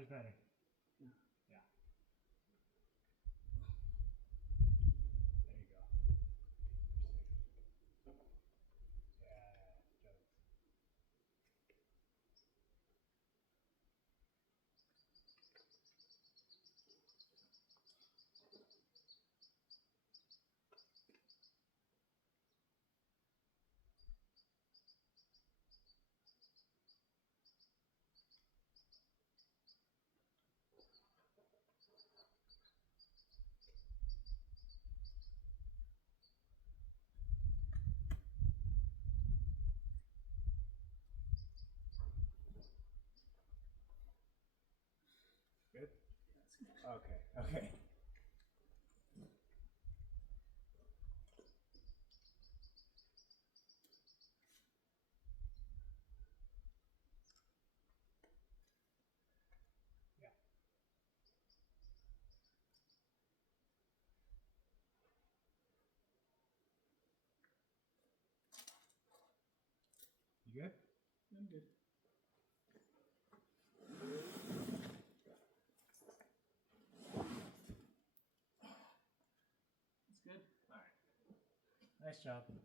Mine's better. Yeah. Yeah. There you go. Yeah, jokes. Good? That's good. Okay, okay. Yeah. You good? I'm good. That's good. Alright. Nice job.